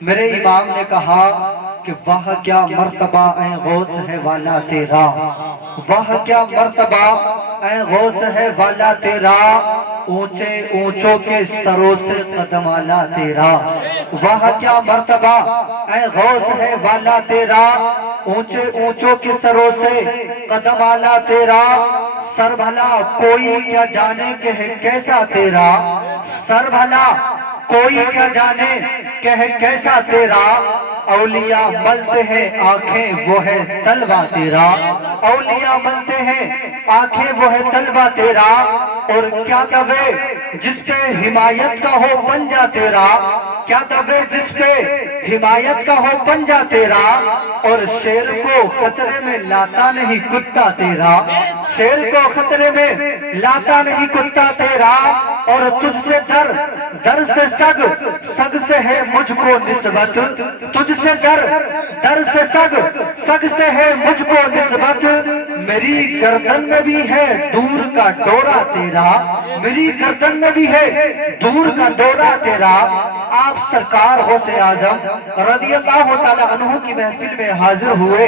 میرے امام نے کہا کہ واہ کیا مرتبہ اے غوث ہے والا تیرا، واہ کیا مرتبہ اے غوث ہے والا تیرا، اونچے اونچوں کے سروں سے قدم آلا تیرا، واہ کیا مرتبہ اے غوث ہے والا تیرا، اونچے اونچوں کے سروں سے قدم آلا تیرا، سر بھلا کوئی کیا جانے کہ ہے کیسا تیرا، سر بھلا کوئی کیا جانے کہ ہے کیسا تیرا، اولیاء ملتے ہیں آنکھیں وہ ہے طلبہ تیرا، اولیاء ملتے ہیں آنکھیں وہ ہے طلبہ تیرا، اور کیا دوے جس پہ حمایت کا ہو پنجہ تیرا، کیا دوے جس پہ حمایت کا ہو پنجہ تیرا، اور شیر کو خطرے میں لاتا نہیں کتا تیرا، شیر کو خطرے میں لاتا نہیں کتا تیرا، اور تجھ سے در در سے سگ سگ سے ہے مجھ کو نسبت، تجھ سے در در سے سگ سگ سے ہے مجھ کو نسبت، میری گردن میں بھی ہے دور کا ڈورا تیرا، میری گردن میں بھی ہے دور کا ڈورا تیرا، آپ سرکار غوث اعظم رضی اللہ تعالیٰ عنہ کی محفل میں حاضر ہوئے،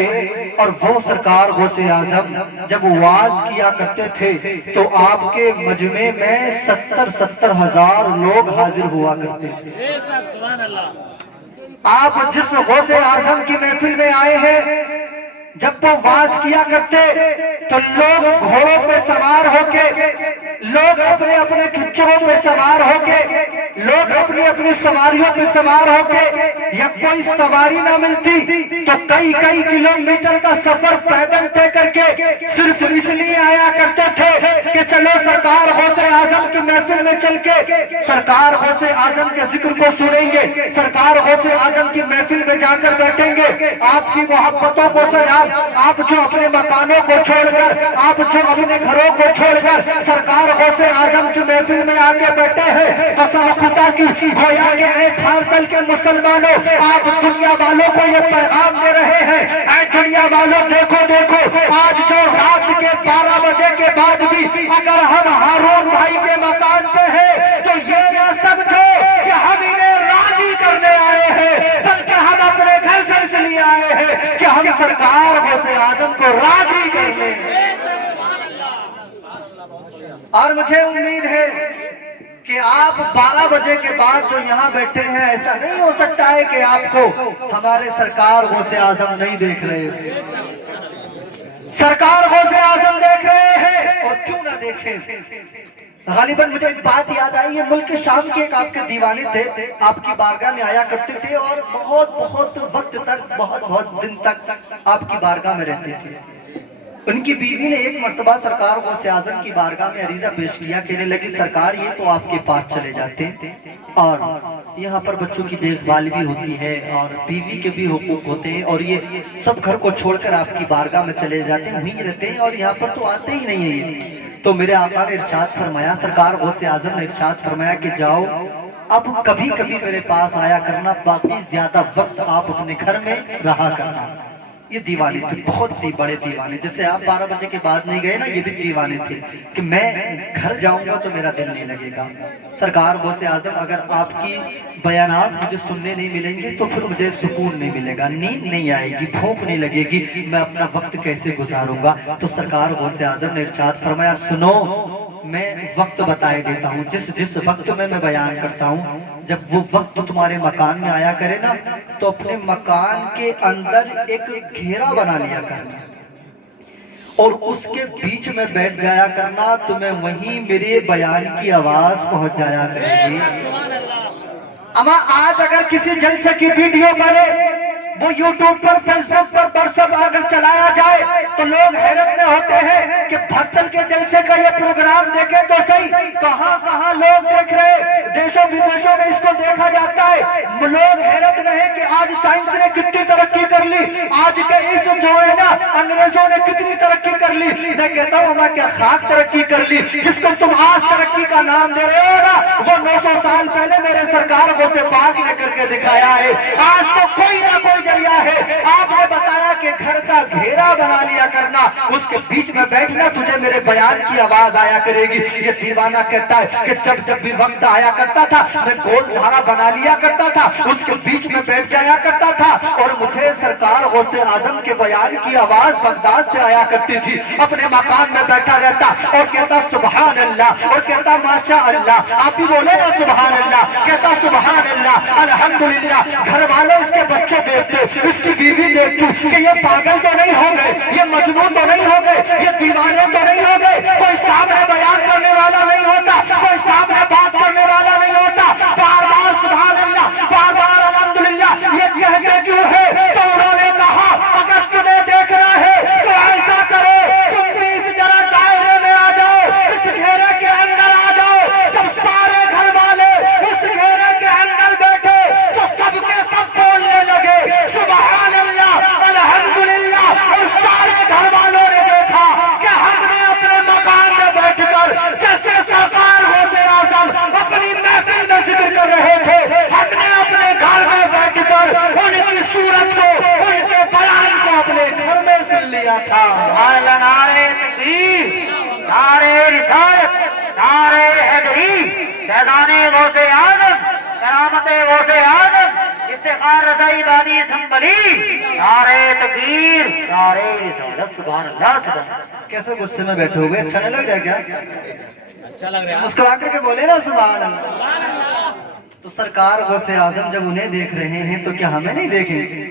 اور وہ سرکار غوث اعظم جب واز کیا کرتے تھے تو آپ کے مجمع میں 70 ہزار لوگ حاضر ہوا کرتے تھے۔ آپ جس غوث اعظم کی محفل میں آئے ہیں، جب وہ واز کیا کرتے تو لوگ گھوڑوں پہ سوار ہو کے، لوگ اپنے اپنے کھچروں پہ سوار ہو کے، لوگ اپنی اپنی سواریوں پہ سوار ہو کے، یا کوئی سواری نہ ملتی تو کئی کئی کلومیٹر کا سفر پیدل طے کر کے صرف اس لیے آیا کرتے تھے کہ چلو سرکار غوث اعظم کی محفل میں چل کے سرکار غوث اعظم کے ذکر کو سنیں گے، سرکار غوث اعظم کی محفل میں جا کر بیٹھیں گے، آپ کی محبتوں کو آپ جو اپنے مکانوں کو چھوڑ کر، آپ جو اپنے گھروں کو چھوڑ کر سرکار غوث اعظم کی محفل میں آ کے بیٹھے ہیں، قسم خدا کی گویا کہ اے کھارتل کے مسلمانوں، آپ دنیا والوں کو یہ پیغام دے رہے ہیں، اے دنیا والوں دیکھو دیکھو، آج جو رات کے 12 بجے کے بعد بھی اگر ہم ہارون بھائی کے مکان پہ ہیں تو یہ نہ سمجھو کہ ہم انہیں راضی کرنے آئے ہیں، بلکہ ہم اپنے گھر سے اس لیے آئے ہیں کہ ہم سرکار غوث اعظم کو راضی کر لیں۔ اور مجھے امید ہے کہ آپ 12 بجے کے بعد جو یہاں بیٹھے ہیں، ایسا نہیں ہو سکتا ہے کہ آپ کو ہمارے سرکار غوث اعظم نہیں دیکھ رہے ہیں، سرکار غوث اعظم دیکھ رہے ہیں، اور کیوں نہ دیکھیں۔ غالباً مجھے ایک بات یاد آئی ہے، ملک شام کے ایک آپ کے دیوانے تھے، آپ کی بارگاہ میں آیا کرتے تھے اور بہت وقت تک، بہت دن تک آپ کی بارگاہ میں رہتے تھے۔ ان کی بیوی نے ایک مرتبہ سرکار غوث اعظم کی بارگاہ میں عریضہ پیش کیا، کہنے لگی سرکار یہ تو آپ کے پاس چلے جاتے اور یہاں پر بچوں کی دیکھ بھال بھی ہوتی ہے اور بیوی کے بھی حقوق ہوتے ہیں، اور یہ سب گھر کو چھوڑ کر آپ کی بارگاہ میں چلے جاتے ہیں، وہیں رہتے ہیں اور یہاں پر تو آتے ہی نہیں ہیں یہ۔ تو میرے آقا نے ارشاد فرمایا، سرکار غوث اعظم نے ارشاد فرمایا کہ جاؤ اب کبھی کبھی میرے پاس آیا کرنا، باقی زیادہ وقت آپ اپنے گھر میں رہا کرنا۔ یہ دیوانے تھے، بہت بڑے دیوانے، جیسے آپ 12 بجے کے بعد نہیں گئے نا، یہ بھی دیوانے تھے کہ میں گھر جاؤں گا تو میرا دل نہیں لگے گا۔ سرکار غوث اعظم اگر آپ کی بیانات مجھے سننے نہیں ملیں گے تو پھر مجھے سکون نہیں ملے گا، نیند نہیں آئے گی، بھوک نہیں لگے گی، میں اپنا وقت کیسے گزاروں گا۔ تو سرکار غوث اعظم نے ارشاد فرمایا، سنو میں وقت بتائے دیتا ہوں، جس وقت میں بیان کرتا ہوں، جب وہ وقت تمہارے مکان میں آیا کرے نا تو اپنے مکان کے اندر ایک گھیرا بنا لیا کرنا اور اس کے بیچ میں بیٹھ جایا کرنا، تمہیں وہیں میرے بیان کی آواز پہنچ جایا کرے گی۔ اما آج اگر کسی جلسے کی ویڈیو بنے، وہ یوٹیوب پر، فیس بک پر برسب اگر چلایا جائے تو لوگ حیرت میں ہوتے ہیں کہ بھرتل کے جلسے کا یہ پروگرام دیکھیں تو صحیح، کہاں کہاں لوگ دیکھ رہے، دیشوں بدیشوں میں اس کو دیکھا جاتا ہے۔ لوگ حیرت میں ہیں کہ آج سائنس نے کتنی ترقی کر لی، آج کے اس جو ہے نا انگریزوں نے کتنی ترقی کر لی۔ میں کہتا ہوں ہمیں کیا خاک ترقی کر لی، جس کو تم آج ترقی کا نام دے رہے ہو نا، وہ 900 سال پہلے میرے سرکار غوث پاک نے کر کے دکھایا ہے۔ آج تو کوئی نہ کوئی कोई जरिया है। आपने बताया कि घर का घेरा बना लिया करना, उसके बीच में बैठना, तुझे मेरे बयान की आवाज आया करेगी। ये दीवाना कहता है कि जब जब भी वक्त आया करता था मैं गोल धारा बना लिया करता था, उसके बीच में बैठ जाया करता था और मुझे सरकार गौसे आजम के बयान की आवाज बगदाद से आया करती थी। अपने मकान में बैठा रहता और कहता सुभान अल्लाह, और कहता माशा अल्लाह। आप ही बोले ना सुभान अल्लाह। कहता सुभान अल्लाह, अल्हम्दुलिल्लाह। घर वाले इसके बच्चे देखते, इसकी बीवी देखती कि ये पागल तो नहीं हो गए, ये मजनून तो नहीं हो गए, ये दीवाने तो नहीं हो गए। कोई सामने बयान करने वाला नहीं होता, कोई सामने बात करने वाला नहीं होता। बार बार सुभान अल्लाह, बार बार अल्हम्दुलिल्लाह ये कहते क्यों है? तो उन्होंने कहा अगर तुम्हें देखना है तो ऐसा करो, तुम भी इस जरा दायरे में आ जाओ, इस घेरे के अंदर आ जाओ। जब सारे घर वाले उस घेरे के अंदर बैठे तो सबके सब बोलने लगे सुभान अल्लाह, अल्हम्दुलिल्लाह। और सारे घर वालों ने देखा कि हमने अपने मकान में बैठकर जैसे सरकार गौसे आजम अपनी महफिल में जिक्र कर रहे थे, हमने अपने घर में बैठकर उनकी सूरत को, उनके बयान को अपने घर में सुन लिया था। नारे तकबीर, नारे रिसालत, नारे हैदरी, फैज़ाने गौसे आज़म, करामते गौसे आज़म, इफ्तिखार रज़ाई बानी संभली। नारे तकबीर, नारे रिसालत, सुभान अल्लाह, सुभान अल्लाह। कैसे गुस्से में बैठे हुए? अच्छा नहीं लग रहा क्या? अच्छा लग रहा है। मुस्कुरा करके बोले ना सुभान अल्लाह। तो सरकार गौसे आजम जब उन्हें देख रहे हैं तो क्या हमें नहीं देखेंगे?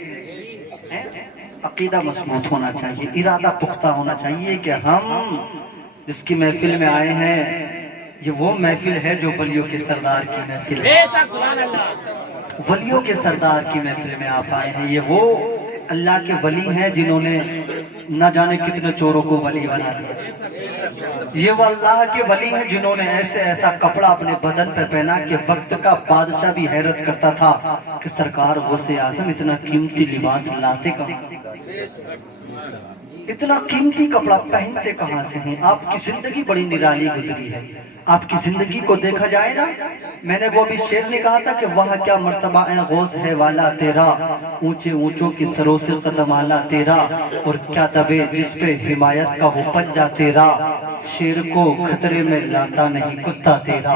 अकीदा मजबूत होना चाहिए, इरादा पुख्ता होना चाहिए कि हम जिसकी महफिल में आए हैं ये वो महफिल है जो वलियों के सरदार की महफिल है। बेशक, सुभान अल्लाह। वलियों के सरदार की महफिल में आप आए हैं। ये वो अल्लाह के वली हैं जिन्होंने न जाने कितने चोरों को वली बना दिया। ये वो अल्लाह के वली हैं जिन्होंने ऐसे ऐसा कपड़ा अपने बदन पे पहना कि वक्त का बादशाह भी हैरत करता था कि सरकार गौसे आजम इतना कीमती लिबास लाते कहाँ से, इतना कीमती कपड़ा पहनते कहाँ से हैं? आपकी जिंदगी बड़ी निराली गुजरी है। आपकी जिंदगी को देखा जाए ना, मैंने वो भी शेर ने कहा था कि वह क्या मर्तबा गौस है वाला तेरा, ऊंचे ऊंचों की सरों से कदम आला तेरा, और क्या दबे जिस पे हिमायत का हो पंजा तेरा, शेर को खतरे में लाता नहीं कुत्ता तेरा,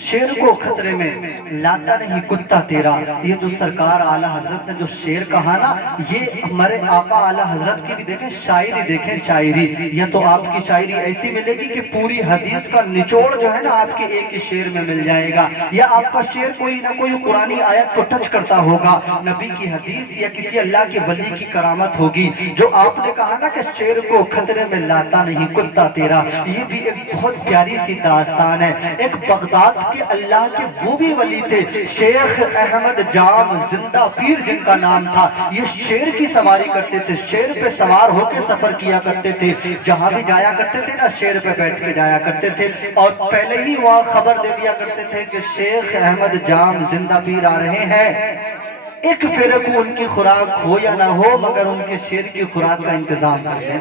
शेर को खतरे में लाता नहीं कुत्ता तेरा। ये जो सरकार आला हजरत ने जो शेर कहा ना, ये हमारे आका आला हजरत की भी देखें शायरी, देखें शायरी। यह तो आपकी शायरी ऐसी मिलेगी कि पूरी हदीस का निचोड़ जो है ना आपके एक ही शेर में मिल जाएगा, या आपका शेर कोई ना कोई कुरानी आयत को टच करता होगा, नबी की हदीस या किसी अल्लाह के वली की करामत होगी। जो आपने कहा ना कि शेर को खतरे में लाता नहीं कुत्ता तेरा, ये भी एक बहुत प्यारी सी दास्तान है। एक बगदाद के अल्लाह के वो भी वली थे, शेख अहमद जाम जिंदा पीर जिनका नाम था। ये शेर की सवारी करते थे, शेर पे सवार होकर सफर किया करते थे, जहां भी जाया करते थे ना शेर पे बैठ के जाया करते थे, और पहले ही वहां खबर दे दिया करते थे कि शेख अहमद जाम जिंदा पीर आ रहे हैं। एक फेरे को उनकी खुराक हो या ना हो, मगर उनके शेर की खुराक का इंतजाम करते हैं।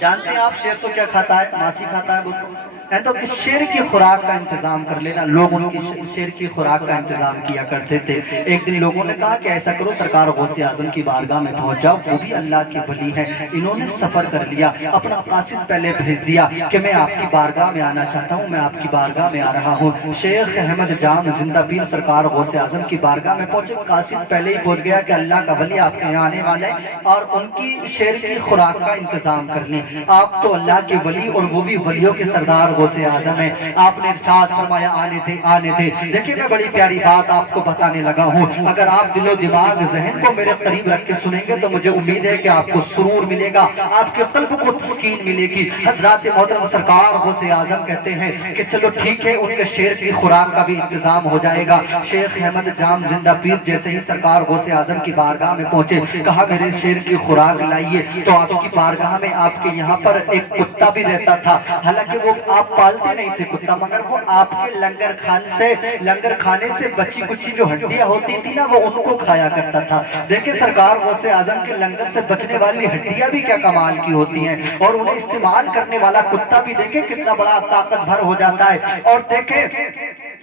जानते हैं आप शेर तो क्या खाता है? मासी खाता है, तो कि शेर की खुराक का इंतजाम कर लेना। लोग उनकी शेर की खुराक का इंतजाम किया करते थे। एक दिन लोगों ने कहा कि ऐसा करो, सरकार गौसे आजम की बारगाह में पहुंच जाओ, वो भी अल्लाह के वली है। इन्होंने सफर कर लिया, अपना कासिद पहले भेज दिया कि मैं आपकी बारगाह में आना चाहता हूँ, मैं आपकी बारगाह में आ रहा हूँ। शेख अहमद जाम जिंदा पीर सरकार गौसे आजम की बारगाह में पहुंचे। कासिद पहले ही पहुंच गया कि अल्लाह का वली आपके यहाँ आने वाला है और उनकी शेर की खुराक का इंतजाम कर लें। आप तो अल्लाह के वली और वो भी वलियों के सरदार गौसे आजम है। आपने इरशाद फरमाया आने दे, आने दे। देखिए मैं बड़ी प्यारी बात आपको बताने लगा हूँ, अगर आप दिलो दिमाग जहन को मेरे करीब रख के सुनेंगे तो मुझे उम्मीद है कि आपको सुरूर मिलेगा, आपके कल्ब को तस्कीन मिलेगी। हजरत मोहतरम सरकार गौसे आजम कहते हैं कि चलो ठीक है, उनके शेर की खुराक का भी इंतजाम हो जाएगा। शेख अहमद जाम जिंदा पीर जैसे ही सरकार गौसे आजम की बारगाह में पहुंचे, कहा मेरे शेर की खुराक लाइए। तो आपकी बारगाह में आपके यहाँ पर एक कुत्ता भी रहता था, हालांकि वो आप पालते नहीं थे कुत्ता, मगर वो आपके लंगर खाने से बची कुची जो हड्डियां होती थी ना, वो उनको खाया करता था। देखे सरकार गौसे आजम के लंगर से बचने वाली हड्डियां भी क्या कमाल की होती हैं, और उन्हें इस्तेमाल करने वाला कुत्ता भी देखे कितना बड़ा ताकतवर हो जाता है। और देखे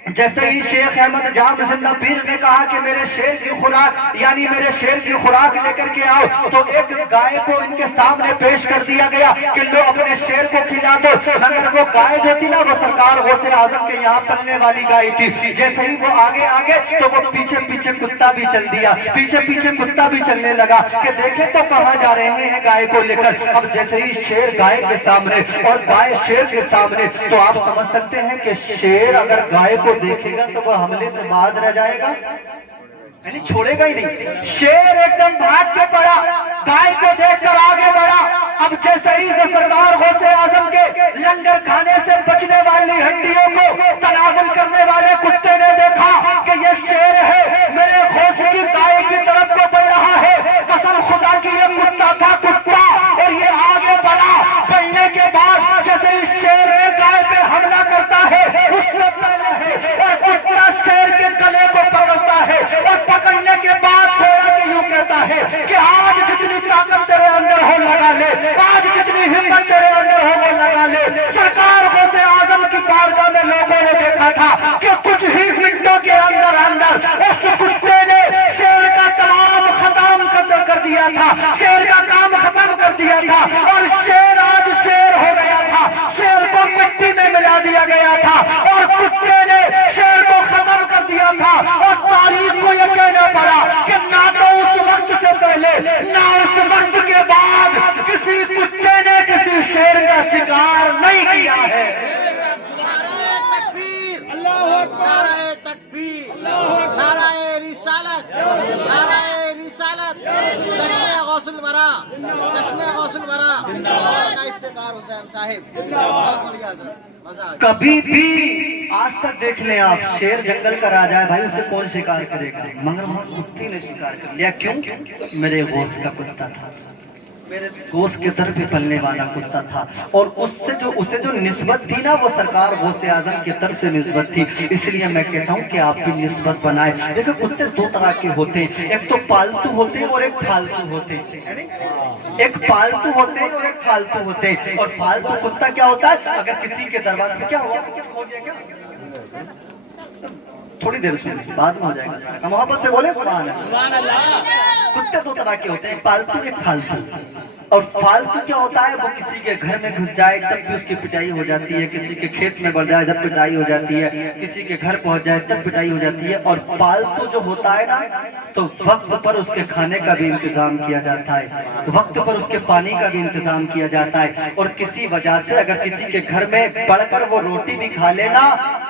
جیسے ہی شیخ احمد جام زندہ پیر نے کہا کہ میرے شیر کی خوراک یعنی میرے شیر کی خوراک لے کر کے آؤ، تو ایک گائے کو ان کے سامنے پیش کر دیا گیا کہ لو اپنے شیر کو کھلا دو، مگر وہ گائے جو تھی نا وہ سرکار غوث اعظم کے یہاں پلنے والی گائے تھی۔ جیسے ہی وہ آگے آگے تو وہ پیچھے پیچھے کتا بھی چل دیا، پیچھے پیچھے کتا بھی چلنے لگا کہ دیکھیں تو کہاں جا رہے ہیں گائے کو لے کر۔ اب جیسے ہی شیر گائے کے سامنے اور گائے شیر کے سامنے، تو آپ سمجھ سکتے ہیں کہ شیر اگر گائے کو دیکھے گا تو وہ حملے سے باز رہ جائے گا، یعنی چھوڑے گا ہی نہیں۔ شیر ایک دم بھاگ کے پڑا، گائے کو دیکھ کر آگے بڑھا۔ اب جیسے ہی سرکار غوث اعظم کے لنگر کھانے سے بچنے والی ہڈیوں کو تناول کرنے والے کتے نے دیکھا کہ یہ شیر ہے، میرے غوث کی گائے کی طرف کو بڑھ رہا ہے، قسم خدا کی یہ کتا تھا کتا، اور یہ آگے بڑھا۔ بڑھنے کے بعد جیسے ہی شیر نے گائے پہ حملہ کرتا ہے، اس سے پہلے ہے اور کتا شیر کے گلے کو پکڑتا ہے، اور پکڑنے کے بعد تھوڑا کہ یوں کہتا ہے کہ آج جتنی طاقت تیرے اندر ہو لگا لے، آج جتنی ہمت تیرے اندر ہو وہ لگا لے۔ سرکار غوث اعظم کی بارگاہ میں لوگوں نے دیکھا تھا کہ کچھ ہی منٹوں کے اندر اندر اس کتے نے شیر کا تمام ختم کر دیا تھا، شیر کا کام ختم کر دیا تھا، اور شیر آج شیر ہو گیا تھا، شیر کو مٹی میں ملا دیا گیا تھا، اور کتے نے شیر کو ختم کر دیا تھا۔ اور تاریخ کو یہ کہنا پڑا کہ نہ تو اس وقت سے پہلے نہ اس وقت کے بعد کسی کتے نے کسی شیر کا شکار نہیں کیا ہے۔ اللہ اکبر، نعرہ تکبیر، نعرہ رسالت، نعرہ رسالت، جشن غوث الورا، جشن غوث الورا کا افتخار حسین صاحب، بہت بڑھیا حضرت، مزہ آ گیا۔ کبھی بھی آج تک دیکھ لیں آپ، شیر جنگل کا راجا ہے بھائی، اسے کون شکار کرے گا؟ مگر وہاں کتے نے شکار کر لیا، کیوں؟ میرے غوث کا کتا تھا، میرے گوشت کے در پہ پلنے والا کتا تھا، اور اسے جو نسبت تھی نا وہ سرکار غوث اعظم کے در سے نسبت تھی۔ اس لیے میں کہتا ہوں کہ آپ بھی نسبت بنائیں۔ دیکھو کتے دو طرح کے ہوتے ہیں، ایک تو پالتو ہوتے ہیں اور ایک پھالتو ہوتے ہیں، ایک پالتو ہوتے ہیں اور ایک پھالتو ہوتے ہیں۔ اور پھالتو کتا کیا ہوتا ہے؟ اگر کسی کے دروازے میں کیا ہوا کھول دیا کیا، تھوڑی دیر سنیں بعد میں ہو جائے گا، محبت سے بولے سبحان اللہ۔ کتے دو طرح کے ہوتے ہیں، ایک پالتو ایک پھالتو۔ اور فالتو کیا ہوتا ہے؟ وہ کسی کے گھر میں گھس جائے تب بھی اس کی پٹائی ہو جاتی ہے، کسی کے کھیت میں بڑھ جائے جب پٹائی ہو جاتی ہے، کسی کے گھر پہنچ جائے تب پٹائی ہو جاتی ہے۔ اور پالتو جو ہوتا ہے نا تو وقت پر اس کے کھانے کا بھی انتظام کیا جاتا ہے، وقت پر اس کے پانی کا بھی انتظام کیا جاتا ہے، اور کسی وجہ سے اگر کسی کے گھر میں بڑھ کر وہ روٹی بھی کھا لینا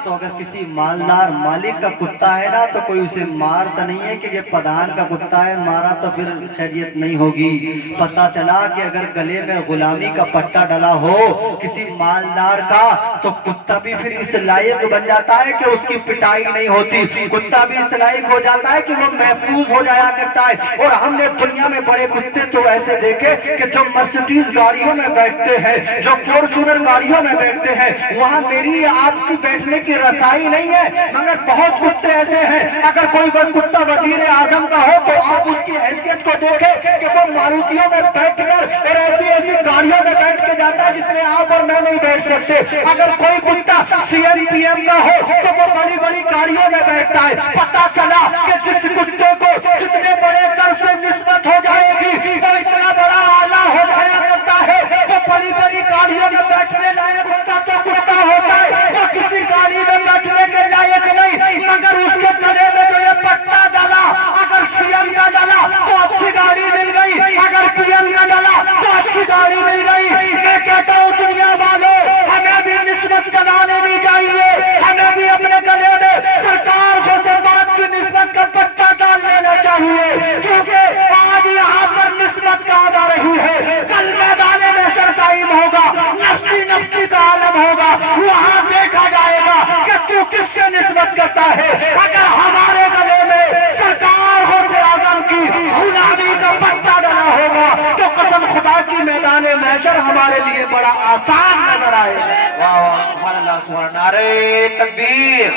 تو اگر کسی مالدار مالک کا کتا ہے نا تو کوئی اسے مارتا نہیں ہے کہ یہ پدھان کا کتا ہے، مارا تو پھر خیریت نہیں ہوگی۔ پتہ چلا کہ اگر گلے میں غلامی کا پٹا ڈلا ہو کسی مالدار کا تو کتا بھی پھر اس لائق بن جاتا ہے کہ اس کی پٹائی نہیں ہوتی، کتا بھی اس لائق ہو جاتا ہے کہ وہ محفوظ ہو جایا کرتا ہے۔ اور ہم نے دنیا میں بڑے کتے تو ایسے دیکھے کہ جو مرسیڈیز گاڑیوں میں بیٹھتے ہیں، جو فارچونر گاڑیوں میں بیٹھتے ہیں، وہاں میری آپ کی بیٹھنے کی رسائی نہیں ہے، مگر بہت کتے ایسے ہیں اگر کوئی کتا وزیر اعظم کا ہو تو آپ اس کی حیثیت کو دیکھیں کہ وہ ماروتیوں میں بیٹھ کر اور ایسی گاڑیوں میں بیٹھ کے جاتا ہے جس میں آپ اور میں نہیں بیٹھ سکتے۔ اگر کوئی کتا سی ایم پی ایم کا ہو تو وہ بڑی بڑی گاڑیوں میں بیٹھتا ہے۔ پتہ چلا کہ جس کتے کو جتنے بڑے کر سے نسبت ہو جائے گی وہ اتنا بڑا آلہ ہو جایا کرتا ہے، وہ بڑی بڑی گاڑیوں میں بیٹھنے لائق کتا تو کتا ہوتا ہے، وہ کسی گاڑی میں بیٹھنے کے لائق نہیں، مگر اس کے گلے میں جو یہ پٹا ڈالا، اگر سی ایم کا ڈالا تو اچھی گاڑی مل گئی، اگر پی ایم کا ڈالا تو اچھی گاڑی مل گئی۔ میں کہتا ہوں دنیا والوں ہمیں بھی نسبت چلا لینی چاہیے، ہمیں بھی اپنے گلے میں سرکار غوث پاک کی نسبت کا پٹا ڈال لینا چاہیے، کیونکہ آج یہاں پر نسبت کام آ رہی ہے، کل میدان محشر قائم ہوگا، نفسی نفسی کا عالم ہوگا، وہاں دیکھا جائے گا کہ تو کس سے نسبت کرتا ہے۔ اگر ہمارے گلے میں سرکار غوث اعظم کی غلامی کا پٹا ڈالا ہوگا تو قسم خدا کی میدان محشر ہمارے لیے بڑا آسان نظر آئے گا۔ واہ واہ، سبحان اللہ، سبحان اللہ۔ نعرہ تکبیر،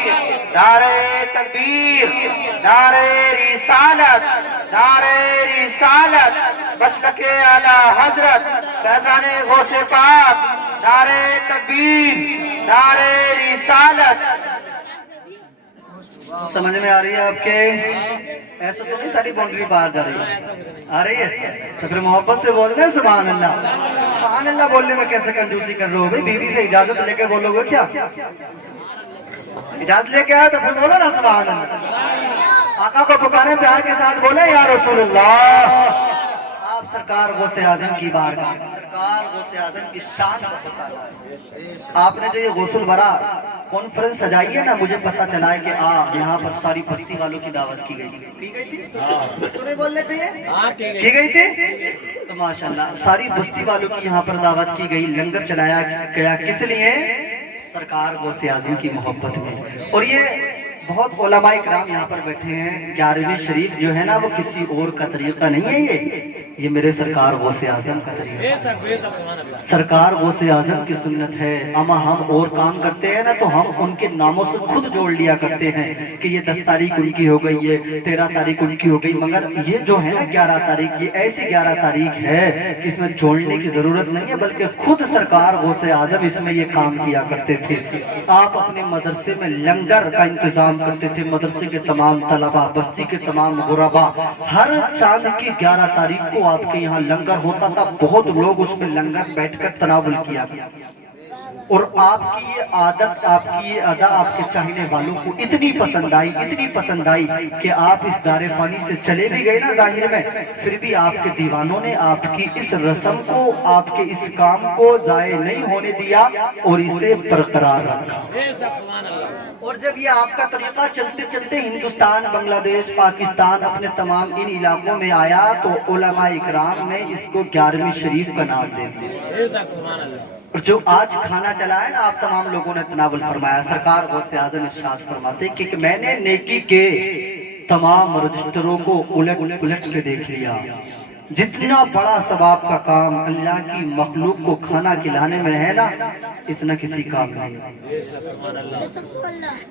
نعرہ تکبیر، نعرہ رسالت، نعرہ رسالت، مسلک اعلی حضرت فیضان غوث پاک، نعرہ تکبیر، نعرہ رسالت۔ समझ में आ रही है आपके? ऐसा तो नहीं सारी बाउंड्री बाहर जा रही है, आ रही है? तो फिर मोहब्बत से बोल दे सुभान अल्लाह। सुभान अल्लाह बोलने में कैसे कंजूसी कर रहे हो भाई? बीवी से इजाजत लेके बोलोगे क्या? इजाजत लेके आए तो फिर बोलो ना सुभान अल्लाह। आका को पुकारे प्यार के साथ बोले या रसूलुल्लाह। आप सरकार गौसे आजम की बारगाह, सरकार गौसे आजम की शान को पता है। आपने जो ये गौसुल बरा कॉन्फ्रेंस सजाई है ना, मुझे पता चला है कि यहाँ पर सारी बस्ती वालों की दावत की गई थी। तो नहीं बोलने थे ये की गई थी? तो माशाल्लाह सारी बस्ती वालों की यहाँ पर दावत की गई, लंगर चलाया गया। किस लिए? सरकार गौसे आजम की मोहब्बत में। और ये बहुत उलमाए इकराम यहाँ पर बैठे हैं। 11वीं शरीफ जो है ना, वो किसी और का तरीका नहीं है, ये मेरे सरकार गौसे आजम का तरीका है। सरकार गौसे आजम की सुन्नत है। अमा हम और काम करते हैं ना, तो हम उनके नामों से खुद जोड़ लिया करते हैं कि ये 10 तारीख उनकी हो गई है, 13 तारीख उनकी हो गई। मगर ये जो है ना 11 तारीख, ये ऐसी 11 तारीख है कि इसमें जोड़ने की जरूरत नहीं है, बल्कि खुद सरकार गौसे आजम इसमें ये काम किया करते थे। आप अपने मदरसे में लंगर का इंतजाम करते थे। मदरसे के तमाम तलबा, बस्ती के तमाम गुरबा, हर चांद की 11 तारीख को आपके यहाँ लंगर होता था। बहुत लोग उसमें लंगर बैठकर तनावुल किया। और आपकी ये आदत, आपकी ये अदा आपके चाहने वालों को इतनी पसंद आई कि आप इस दारे फानी से चले भी गए ना जाहिर में, फिर भी आपके दीवानों ने आपकी इस रस्म को, आपके इस काम को जाये नहीं होने दिया और इसे बरकरार रखा। और जब ये आपका तरीका चलते चलते हिंदुस्तान, बांग्लादेश, पाकिस्तान, अपने तमाम इन इलाकों में आया, तो उलमा इकराम ने इसको 11वीं शरीफ का नाम दे दिया। और जो आज खाना चला है ना, आप तमाम लोगों ने तनावुल फरमाया। सरकार गौसे आजम इरशाद फरमाते कि मैंने नेकी के तमाम रजिस्टरों को उलट के देख लिया। जितना बड़ा सवाब का काम अल्लाह की मखलूक को खाना खिलाने में है ना, इतना किसी काम नहीं।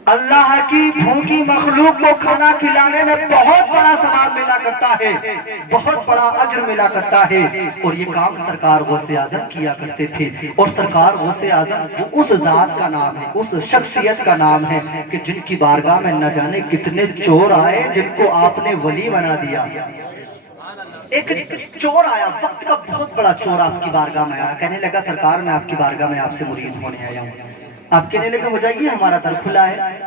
अल्लाह की भूखी मखलूक को खाना खिलाने में बहुत बड़ा सवाब मिला करता है, बहुत बड़ा अज्र मिला करता है। और ये काम सरकार गौसे आजम किया करते थे। और सरकार गौसे आजम वो उस जात का नाम है, उस शख्सियत का नाम है कि जिनकी बारगाह में न जाने कितने चोर आए, जिनको आपने वली बना दिया। एक चोर आया, वक्त का बहुत बड़ा चोर आपकी बारगाह में आया। कहने लगा सरकार मैं आपकी बारगाह में आपसे मुरीद होने आया हूँ। आप कहने लगे हो जाइए, हमारा दर खुला है,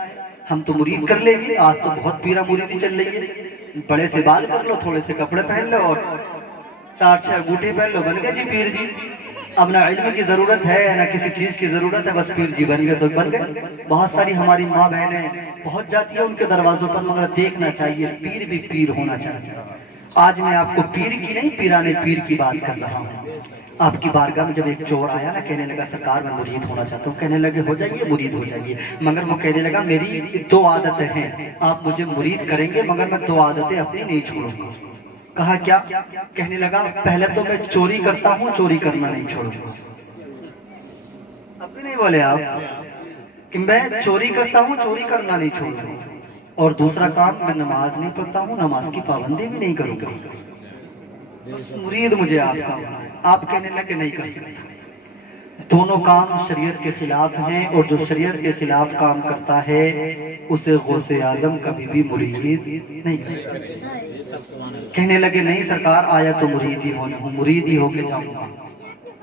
हम तो मुरीद कर लेंगे। आज तो बहुत पीरा मुरीदी चल रही है। बड़े से बाल कर लो, थोड़े से कपड़े पहन लो और 4-6 अंगूठे पहन लो, बन गए जी पीर जी। अब ना इल्म की जरूरत है ना किसी चीज की जरूरत है, बस पीर जी बन गए तो बन गए। बहुत सारी हमारी माँ बहनें पहुंच जाती है उनके दरवाजों पर, मगर देखना चाहिए पीर भी पीर होना चाहिए। आज मैं आपको पीर की नहीं, पीराने पीर की बात कर रहा हूँ। आपकी बारगाह में जब एक चोर आया ना, कहने लगा सरकार मैं मुरीद होना चाहता हूँ। कहने लगे हो जाइए, मुरीद हो जाइए। मगर वो कहने लगा मेरी 2 आदतें हैं, आप मुझे मुरीद करेंगे मगर मैं 2 आदतें अपनी नहीं छोड़ूंगा। कहा क्या? कहने लगा पहले तो मैं चोरी करता हूँ, चोरी करना नहीं छोड़ूंगा। अब भी नहीं बोले आप कि मैं चोरी करता हूँ, चोरी करना नहीं छोड़ूंगा। और दूसरा काम, मैं नमाज नहीं पढ़ता हूँ, नमाज की पाबंदी भी नहीं करूंगा। मुरीद मुझे आपका। आप कहने लगे नहीं कर सकता। दोनों काम शरीयत के खिलाफ हैं, और जो शरीयत के खिलाफ काम करता है उसे गौसे आजम कभी भी मुरीद नहीं करता। कहने लगे नहीं सरकार, आया तो मुरीद ही होके जाऊंगा,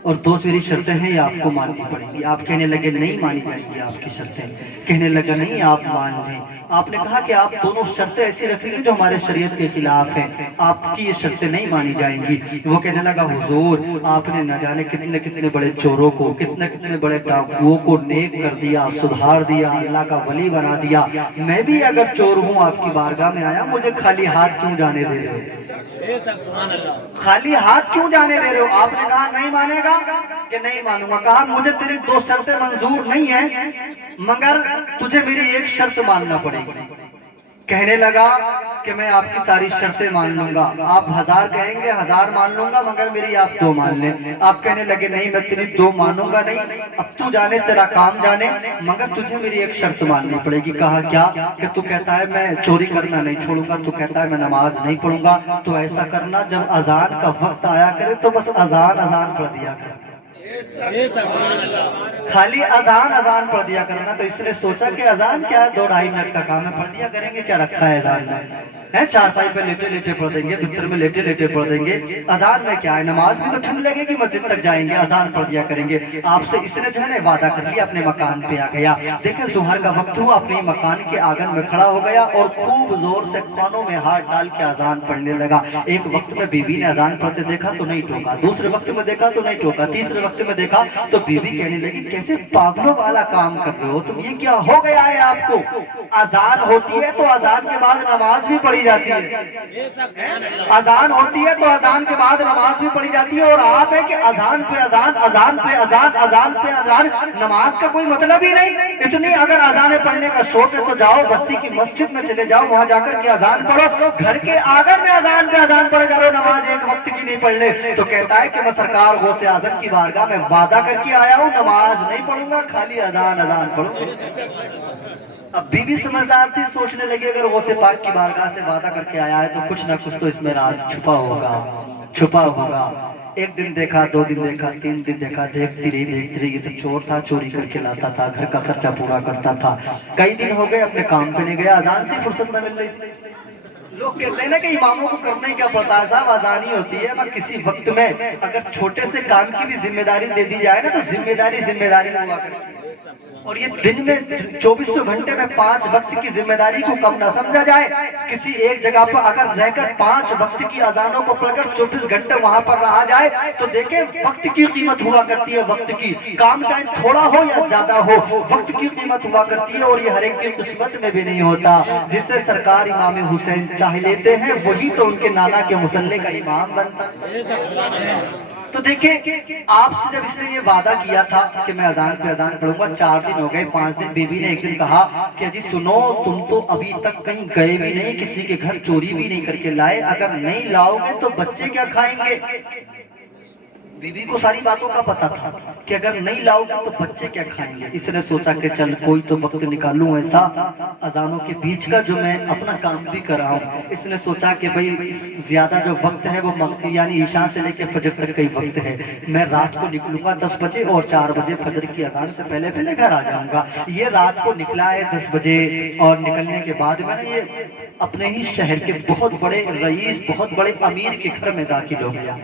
और 2 मेरी शर्तें हैं, ये आपको माननी पड़ेगी। आप कहने लगे नहीं मानी जाएगी आपकी शर्तें। कहने लगा नहीं आप मान लें। आपने कहा कि आप दोनों शर्तें ऐसी रखेंगे जो हमारे शरीयत के खिलाफ हैं, आपकी ये शर्तें नहीं मानी जाएंगी। वो कहने लगा हुजूर आपने न जाने कितने कितने बड़े चोरों को, कितने कितने बड़े डाकुओं को नेक कर दिया, सुधार दिया, अल्लाह का वली बना दिया। मैं भी अगर चोर हूँ आपकी बारगाह में आया, मुझे खाली हाथ क्यों जाने दे रहे हो? खाली हाथ क्यों जाने दे रहे हो? आपने कहा नहीं मानेगा कि नहीं मानूंगा। कहा मुझे तेरी 2 शर्तें मंजूर नहीं है, मगर तुझे मेरी एक शर्त मानना पड़ेगी। कहने लगा कि मैं आपकी सारी शर्तें मान लूंगा, आप 1000 कहेंगे 1000 मान लूंगा, मगर मेरी आप 2 मान लें। आप कहने लगे नहीं मैं तेरी 2 मानूंगा नहीं, अब तू जाने तेरा काम जाने, मगर तुझे मेरी एक शर्त माननी पड़ेगी। कहा क्या? कि तू कहता है मैं चोरी करना नहीं छोड़ूंगा, तू कहता है मैं नमाज नहीं पढ़ूंगा, तो ऐसा करना जब अजान का वक्त आया करे तो बस अजान पढ़ दिया कर। खाली अजान अजान पढ़ दिया करना। तो इसने सोचा कि अजान क्या है, 2-2.5 मिनट का काम है, पढ़ दिया करेंगे, क्या रखा है अजान में, है चारपाई पे लेटे लेटे पढ़ देंगे, बिस्तर में लेटे लेटे पढ़ देंगे, अजान में क्या है, नमाज भी तो ठंड लगेगी, मस्जिद तक जाएंगे, अजान पढ़ दिया करेंगे। आपसे इसने जो है ना वादा कर लिया, अपने मकान पे आ गया। देखे जुहर का वक्त हुआ, अपने मकान के आंगन में खड़ा हो गया और खूब जोर से कानों में हाथ डाल के अजान पढ़ने लगा। एक वक्त में बीवी ने अजान पढ़ते देखा तो नहीं टोका, दूसरे वक्त में देखा तो नहीं टोका, तीसरे वक्त में देखा तो बीवी कहने लगी कैसे पागलों वाला काम कर रहे हो तुम, ये क्या हो गया है आपको। अजान होती है तो अजान के बाद नमाज भी पढ़ी जाती है, अजान होती है तो अजान के बाद नमाज भी पढ़ी जाती है, और आप है कि अजान पे अजान, अजान पे अजान, अजान पे अजान, नमाज का कोई मतलब ही नहीं। इतनी अगर अजाने पढ़ने का शौक है तो जाओ बस्ती की मस्जिद में चले जाओ, वहां जाकर के अजान पढ़ो। घर के आंगन में अजान पे अजान पढ़े जा रहे हो, नमाज एक वक्त की नहीं पढ़ ले। तो कहता है कि मैं सरकार गौसे आजम की बारगाह में वादा करके आया हूँ, नमाज नहीं पढ़ूंगा, खाली अजान अजान पढ़ूंगा। अब बीवी समझदार थी, सोचने लगी अगर गौसे पाक की बारगाह से वादा करके आया है तो कुछ ना कुछ तो इसमें राज छुपा होगा, छुपा होगा। एक दिन देखा, 2 दिन देखा, 3 दिन देखा, देखती रही, ये तो चोर था, चोरी करके लाता था, घर का खर्चा पूरा करता था। कई दिन हो गए अपने काम पे नहीं गया, अजान से फुर्सत न मिल रही थी। लोग कहते हैं ना कि इमामों को करना ही क्या पड़ता है, साहब अजान ही होती है। पर किसी वक्त में अगर छोटे से काम की भी जिम्मेदारी दे दी जाए ना तो जिम्मेदारी हुआ करती है। और ये दिन में 24 घंटे में 5 वक्त की जिम्मेदारी को कम ना समझा जाए। किसी एक जगह पर अगर रहकर 5 वक्त की अजानों को पढ़कर 24 घंटे वहां पर रहा जाए तो देखे वक्त की कीमत हुआ करती है। वक्त की काम चाहे थोड़ा हो या ज्यादा हो, वक्त की कीमत हुआ करती है, और ये हर एक की किस्मत में भी नहीं होता। जिससे सरकार इमाम हुसैन चाह लेते हैं वही तो उनके नाना के मुसल्ले का इमाम बनता है। तो देखिए आपसे जब इसने ये वादा किया था कि मैं अजान पे अजान पढ़ूंगा, 4 दिन हो गए, 5 दिन बीवी ने एक दिन कहा कि अजी सुनो, तुम तो अभी तक कहीं गए भी नहीं, किसी के घर चोरी भी नहीं करके लाए, अगर नहीं लाओगे तो बच्चे क्या खाएंगे। बीवी को सारी बातों का पता था कि अगर नहीं लाओगे तो बच्चे क्या खाएंगे। इसने सोचा कि चल कोई तो वक्त निकालूं ऐसा अजानों के बीच का जो मैं अपना काम भी कर रहा हूँ। इसने सोचा कि भाई ज्यादा जो वक्त है वो यानी ईशा से लेके फजर तक का ही वक्त है, मैं रात को निकलूंगा 10 बजे और 4 बजे फजर की अजान से पहले पहले घर आ जाऊंगा। ये रात को निकला है 10 बजे और निकलने के बाद मैंने ये अपने ही शहर के बहुत बड़े रईस, बहुत बड़े अमीर के घर में दाखिल हो गया।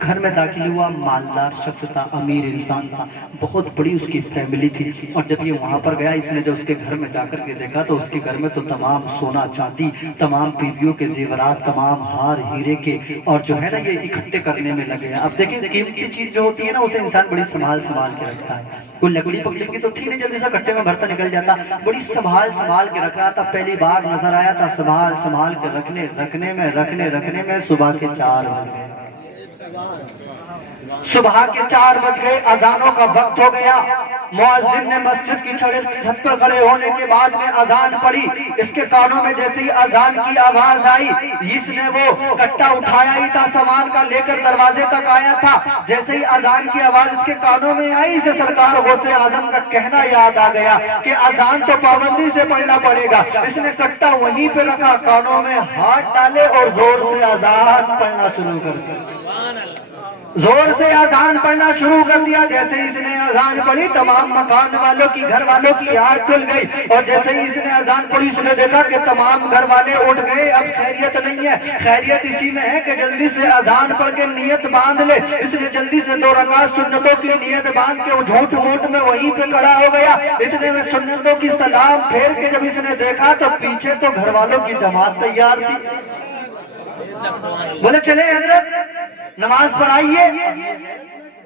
घर में दाखिल हुआ, मालदार शख्स था, अमीर इंसान था, बहुत बड़ी उसकी फैमिली थी। और जब ये वहां पर गया, इसने जब उसके घर में जाकर के देखा तो उसके घर में तो तमाम सोना चांदी, तमाम बीवियों के जेवरात, तमाम हार हीरे के, और जो है ना ये इकट्ठे करने में लगे। अब देखिए कीमती चीज जो होती है ना उसे इंसान बड़ी संभाल के रखता है। कोई लकड़ी पकड़ेगी तो ठीक नहीं, जल्दी से कट्टे में भरता निकल जाता, बड़ी संभाल के रख रहा था। पहली बार नजर आया था संभाल के रखने में सुबह के 4 बज गए। सुबह के 4 बज गए, अजानों का वक्त हो गया। मुअज्जिन ने मस्जिद की छत पर खड़े होने के बाद में अजान पड़ी। इसके कानों में जैसे ही अजान की आवाज आई, इसने वो कट्टा उठाया ही था सामान का, लेकर दरवाजे तक आया था। जैसे ही अजान की आवाज इसके कानों में आई, इसे सरकार गौसे आजम का कहना याद आ गया कि अजान तो पाबंदी से पढ़ना पड़ेगा। इसने कट्टा वहीं पे रखा, कानों में हाथ डाले और जोर से अजान पढ़ना शुरू कर दिया। जोर से अजान पढ़ना शुरू कर दिया। जैसे ही इसने अजान पढ़ी, तमाम मकान वालों की, घर वालों की आंख खुल गई। और जैसे ही इसने अजान पढ़ी, इसने देखा कि तमाम घर वाले उठ गए। अब खैरियत नहीं है, खैरियत इसी में है कि जल्दी से अजान पढ़ के नियत बांध ले। इसने जल्दी से 2 रकात सुन्नतों की नियत बांध के झूठ मूठ में वहीं पे खड़ा हो गया। इतने में सुन्नतों की सलाम फेर के जब इसने देखा तो पीछे तो घर वालों की जमात तैयार थी। बोले चले हजरत नमाज पढ़ाइए।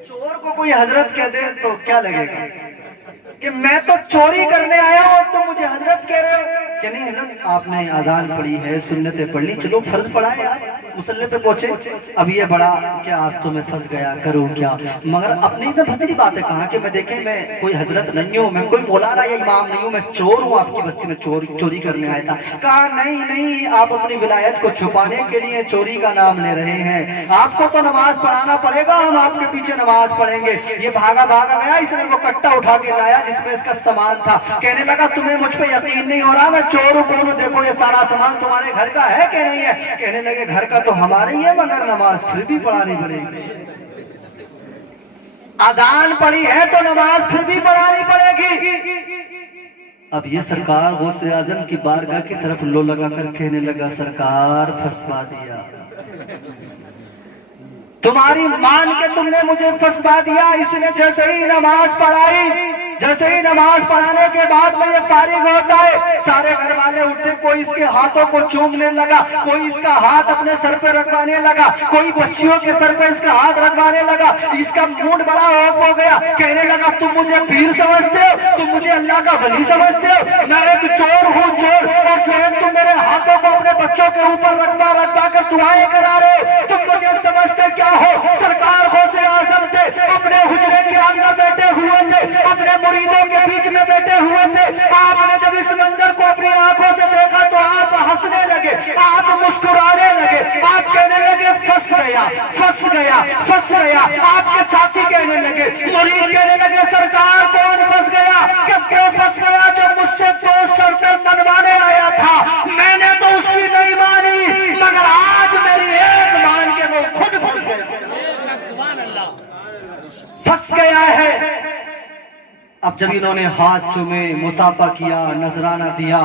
चोर को कोई हजरत कह दे तो क्या लगेगा कि मैं तो चोरी करने आया हूं तो मुझे हजरत कह रहे हो कि नहीं हजरत आपने अजान पढ़ी है, सुन्नतें पढ़ ली, चलो फर्ज पढ़ाए, आप मुसल्ले पे पहुंचे। अब ये बड़ा क्या आज तो मैं फंस गया, करूं क्या। मगर अपनी तो भद्री बातें कहा कि मैं देखें मैं कोई हजरत नहीं हूं, मैं कोई मौलाना या इमाम नहीं हूं, मैं चोर हूं, आपकी बस्ती में चोरी करने आया था। कहा नहीं, आप अपनी विलायत को छुपाने के लिए चोरी का नाम ले रहे हैं, आपको तो नमाज पढ़ाना पड़ेगा, हम आपके पीछे नमाज पढ़ेंगे। ये भागा गया, इसने वो कट्टा उठा के लाया जिसमें इसका सामान था। कहने लगा तुम्हें मुझ पे यकीन नहीं हो रहा, मैं चोर हूं, कौन हूं, देखो ये सारा सामान तुम्हारे घर का है कि नहीं है। कहने लगे घर का तो हमारे ही है, मगर नमाज फिर भी पढ़ानी पड़ेगी। अजान पढ़ी है तो नमाज फिर भी पढ़ानी पड़ेगी। अब ये सरकार गौसे आजम की बारगाह की तरफ लो लगा कर कहने लगा, सरकार फंसवा दिया, तुम्हारी मान के तुमने मुझे फंसवा दिया। इसने जैसे ही नमाज पढ़ाई, जैसे ही नमाज पढ़ाने के बाद में ये फारिग होता है, सारे घर वाले उठे, कोई इसके हाथों को चूमने लगा, कोई इसका हाथ अपने सर पे रखवाने लगा, कोई बच्चियों के सर पे इसका हाथ रखवाने लगा। इसका मूड बड़ा ऑफ हो गया, कहने लगा तुम मुझे पीर समझते हो, तुम मुझे अल्लाह का वली समझते हो, मैं एक चोर हूँ चोर, और जो है तुम मेरे हाथों को अपने बच्चों के ऊपर रखवा कर दुआएं करा रहे हो, तुम मुझे समझते क्या हो। सरकार गौसे आजम थे, अपने हुजरे के अंदर बैठे हुए थे, अपने मुरीदों के बीच में बैठे हुए थे। आपने जब इस मंजर को अपनी आंखों से देखा तो आप हंसने लगे, आप मुस्कुराने लगे, आप कहने लगे फंस गया, फंस गया, फंस गया। आपके साथी कहने लगे, मुरीद कहने लगे, सरकार कौन फंस गया? कि वो फंस गया जो मुझसे 2 शर्तें मनवाने आया था, मैंने तो उसकी नहीं मानी, मगर आज मेरी एक मान के वो खुद फंस गया, फंस गया है। अब जब इन्होंने हाथ चूमे, मुसाफा किया, नजराना दिया,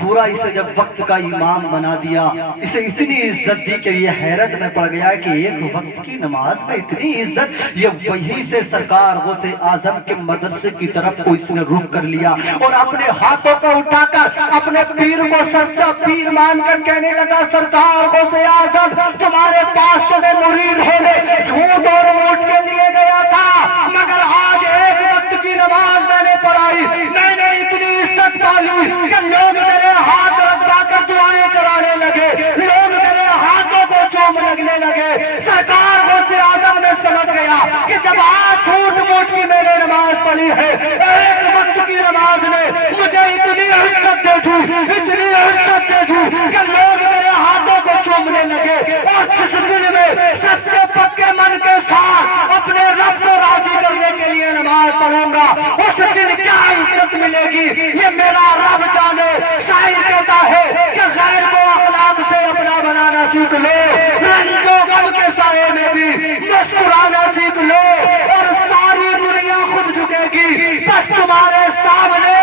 पूरा इसे जब वक्त का इमाम बना दिया, इसे इतनी इज्जत दी कि ये हैरत में पड़ गया कि एक वक्त की नमाज में इतनी इज्जत। ये वहीं से सरकार गौसे आजम के मदरसे की तरफ को इसने रुख कर लिया और अपने हाथों को उठाकर अपने पीर को सच्चा पीर मानकर कहने लगा, सरकार गौसे आजम तुम्हारे पास तो मैं मुरीद होने झूठ और मूठ के लिए गया था, मगर आज एक वक्त की नमाज मैंने पढ़ाई, मैंने इतनी इज्जत पाई कि लोग मेरे हाथ रखवा कर दुआएं कराने लगे, लोग मेरे हाथों को चूम लगने लगे। सरकार गौसे आजम ने समझ गया कि जब आज झूठ मूठ की मैंने नमाज पढ़ी है, एक वक्त की नमाज ने मुझे इतनी इज्जत दे दी, इतनी इज्जत दे दी कि लोग मेरे हाथों को चूमने लगे। और जिस दिन में सच्चे पक्के मन के साथ अपने रब को राजी करने के लिए नमाज पढ़ूंगा, उस दिन क्या इज्जत मिलेगी ये मेरा रब जाने। शायर कहता है कि गैर को अखलाक से अपना बनाना सीख लो, रंजो गम के साए में भी मुस्कुराना सीख लो, और सारी दुनिया खुद झुकेगी बस तुम्हारे सामने,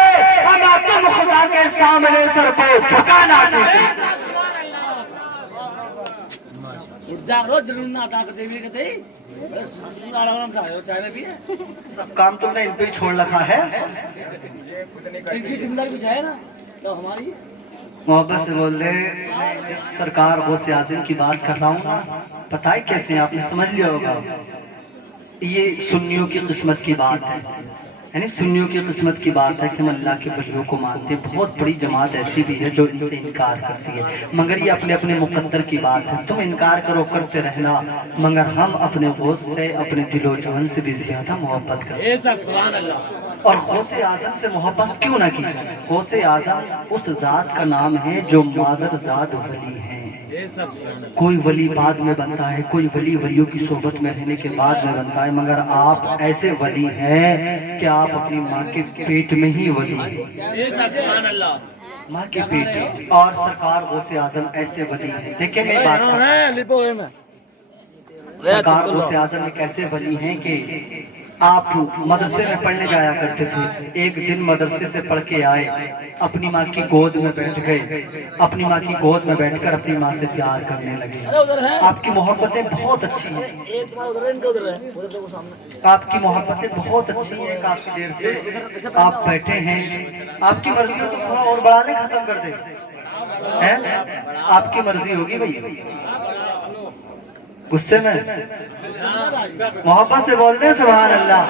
अमा तुम खुदा के सामने सर को झुकाना सीखो। सब काम तुमने इन पे ही छोड़ रखा है, इनकी जिम्मेदारी कुछ है ना तो हमारी। मोहब्बत से बोल रहे, जिस सरकार गौसे आजम की बात कर रहा हूँ ना, पता है कैसे, आपने समझ लिया होगा, ये सुन्नियों की किस्मत की बात है, यानी सुन्नियों की किस्मत की बात है कि हम अल्लाह के वलियों को मानते हैं। बहुत बड़ी जमात ऐसी भी है जो इनसे इनकार करती है, मगर ये अपने अपने मुकद्दर की बात है, तुम इनकार करो करते रहना, मगर हम अपने गौस से, अपने दिलो जान से भी ज्यादा मोहब्बत करते हैं। और गौसे आजम से मोहब्बत क्यों ना की जाए? गौसे आजम उस जात का नाम है जो मादर जात वली है। कोई वली बाद में बनता है, कोई वली वलियों की सोबत में रहने के बाद में बनता है, मगर आप ऐसे वली हैं कि आप अपनी माँ के पेट में ही वली हैं, माँ के पेट में। और सरकार गौसे आजम ऐसे वली है। देखिए मैं बात सरकार गौसे आजम एक ऐसे वली हैं कि आप मदरसे में पढ़ने जाया करते थे, एक दिन मदरसे से पढ़ के आए, अपनी माँ की गोद में बैठ गए, अपनी माँ की गोद में बैठकर अपनी माँ से प्यार करने लगे। आपकी मोहब्बतें बहुत अच्छी हैं, आपकी मोहब्बतें बहुत अच्छी हैं, काफी देर से आप बैठे हैं, आपकी मर्जी हो तो थोड़ा और बढ़ा लें, खत्म कर दे, हैं आपकी मर्जी होगी भाई। गुस्से में मोहब्बत से बोल रहे सुभान अल्लाह,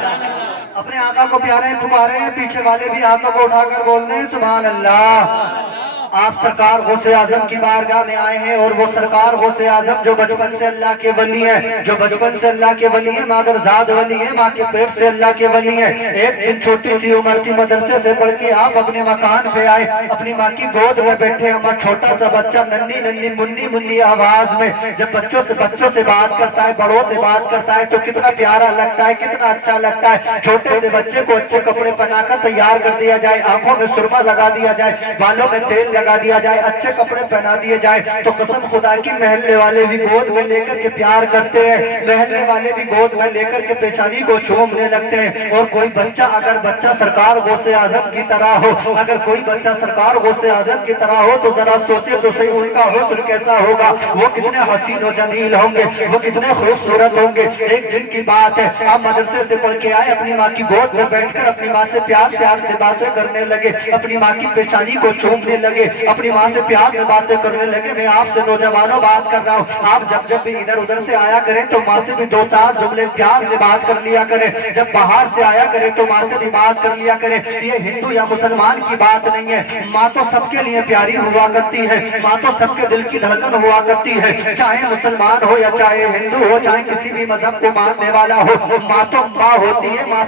अपने आका को प्यारे पुकारे हैं, पीछे वाले भी हाथों को उठाकर बोल रहे हैं सुभान अल्लाह। आप सरकार गौसे आजम की बारगाह में आए हैं, और वो सरकार गौसे आजम जो बचपन से अल्लाह के वली है, जो बचपन से अल्लाह के वली है, मादरजाद वली है, माँ के पेट से अल्लाह के वली है। एक दिन छोटी सी उम्र थी, मदरसे से पढ़ के आप अपने मकान पे आए, अपनी माँ की गोद में बैठे। अम्मा छोटा सा बच्चा नन्ही नन्ही मुन्नी मुन्नी आवाज में जब बच्चों से बात करता है, बड़ों से बात करता है, तो कितना प्यारा लगता है, कितना अच्छा लगता है। छोटे से बच्चे को अच्छे कपड़े पहनाकर तैयार कर दिया जाए, आंखों में सुरमा लगा दिया जाए, बालों में तेल लगा दिया जाए, अच्छे कपड़े पहना दिए जाए, तो कसम खुदा की महल्ले वाले भी गोद में लेकर के प्यार करते हैं, महल्ले वाले भी गोद में लेकर के पेशानी को चूमने लगते हैं। और कोई बच्चा, अगर बच्चा सरकार गौसे आजम की तरह हो, अगर कोई बच्चा सरकार गौसे आजम की तरह हो, तो जरा सोचे तो सही उनका हुस्न कैसा होगा, वो कितने हसीन और जमील होंगे, वो कितने खूबसूरत होंगे। एक दिन की बात है, आप मदरसे से पढ़ के आए, अपनी माँ की गोद में बैठकर अपनी माँ से प्यार प्यार से बातें करने लगे, अपनी माँ की पेशानी को चूमने लगे, अपनी माँ से प्यार में बातें करने लगे। मैं आपसे नौजवानों बात कर रहा हूँ, आप जब भी इधर उधर से आया करें तो माँ से भी दो चार जुमले प्यार से बात कर लिया करें। जब बाहर से आया करें तो माँ से भी बात कर लिया करें। ये हिंदू या मुसलमान की बात नहीं है, माँ तो सबके लिए प्यारी हुआ करती है, माँ तो सबके दिल की धड़कन हुआ करती है। चाहे मुसलमान हो या चाहे हिंदू हो, चाहे किसी भी मजहब को मानने वाला हो, माँ तो माँ होती है। माँ से